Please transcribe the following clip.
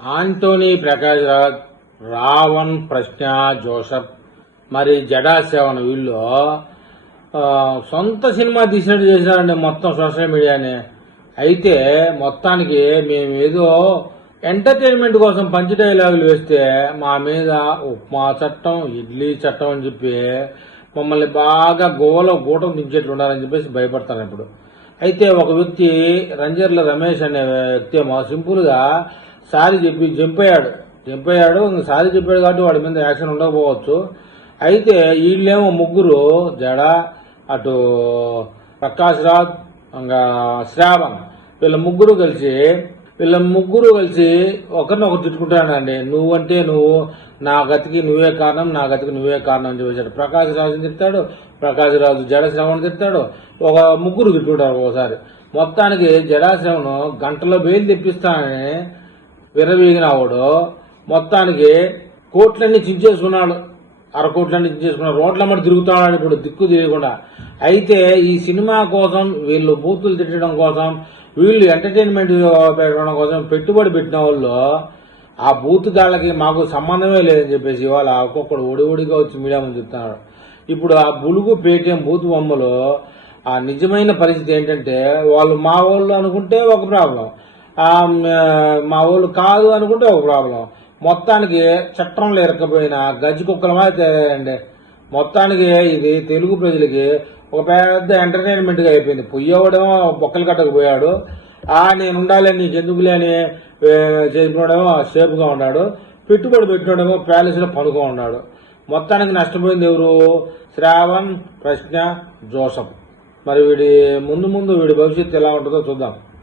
Antony Prakash Raj, Raavan ప్రజ్ఞ Joseph, మరి Jada seven వీళ్ళు సొంత సినిమా తీసినట్టు చేశారండి మొత్తం సోషల్ మీడియాని. అయితే మొత్తానికి మేమేదో ఎంటర్టైన్మెంట్ కోసం పంచ్ డైలాగులు వేస్తే మా మీద ఉప్మా చట్టం, ఇడ్లీ చట్టం అని చెప్పి మమ్మల్ని బాగా గోవలో గూటం దించేట్లు ఉండాలని చెప్పేసి భయపడతారు ఇప్పుడు. అయితే ఒక వ్యక్తి రంజర్ల రమేష్ అనే వ్యక్తి సింపుల్గా సారీ చెప్పి జంప్ అయ్యాడు. సారీ చెప్పాడు కాబట్టి వాడి మీద యాక్షన్ ఉండకపోవచ్చు. అయితే వీళ్ళేమో ముగ్గురు జడ, అటు ప్రకాష్ రాజ్, ఇంకా శ్రావణ్, వీళ్ళ ముగ్గురు కలిసి ఒకరినొకరు తిట్టుకుంటానండి. నువ్వంటే నువ్వు, నా గతికి నువ్వే కారణం, నా గతికి నువ్వే కారణం అని చెప్పేసాడు. ప్రకాష్ రాజుని తిట్టాడు, ప్రకాష్ రాజు జడశ్రవణ్ తిట్టాడు, ఒక ముగ్గురు తిట్టుకుంటారు ఒకసారి. మొత్తానికి జడాశ్రవణ్ గంటలో బెయిల్ తెప్పిస్తానని విర్రవీగినవాడు మొత్తానికి కోట్లన్నీ చించేసుకున్నాడు, అరకోట్లన్నీ చించేసుకున్నాడు, రోడ్లమ్మడి తిరుగుతున్నాడు ఇప్పుడు దిక్కు తెలియకుండా. అయితే ఈ సినిమా కోసం వీళ్ళు బూతులు తిట్టడం కోసం, వీళ్ళు ఎంటర్టైన్మెంట్ పెట్టడం కోసం పెట్టుబడి పెట్టిన వాళ్ళు ఆ బూత్ దాళ్ళకి మాకు సంబంధమే లేదని చెప్పేసి ఇవాళ ఒక్కొక్కడు ఒడిగా వచ్చి మీడియా ముందు చెప్తున్నాడు. ఇప్పుడు ఆ బులుగు పేటీఎం బూత్ బొమ్మలు ఆ నిజమైన పరిస్థితి ఏంటంటే, వాళ్ళు మా వాళ్ళు అనుకుంటే ఒక ప్రాబ్లం, మా వాళ్ళు కాదు అనుకుంటే ఒక ప్రాబ్లం. మొత్తానికి చట్టంలో ఇరకపోయిన గజ్జి కుక్కల మీద తయారండి. మొత్తానికి ఇది తెలుగు ప్రజలకి ఒక పెద్ద ఎంటర్టైన్మెంట్గా అయిపోయింది. పోయేవాడేమో బొక్కలు కట్టకు పోయాడు, నేను ఉండాలి నీకెందుకులే అని చెప్పినోడేమో సేఫ్గా ఉన్నాడు, పెట్టుబడి పెట్టినోడేమో ప్యాలెస్లో పనుకో ఉన్నాడు. మొత్తానికి నష్టపోయింది ఎవరు? శ్రావణ్, ప్రజ్ఞ, జోసెఫ్. మరి వీడి ముందు వీడి భవిష్యత్తు ఎలా ఉంటుందో చూద్దాం.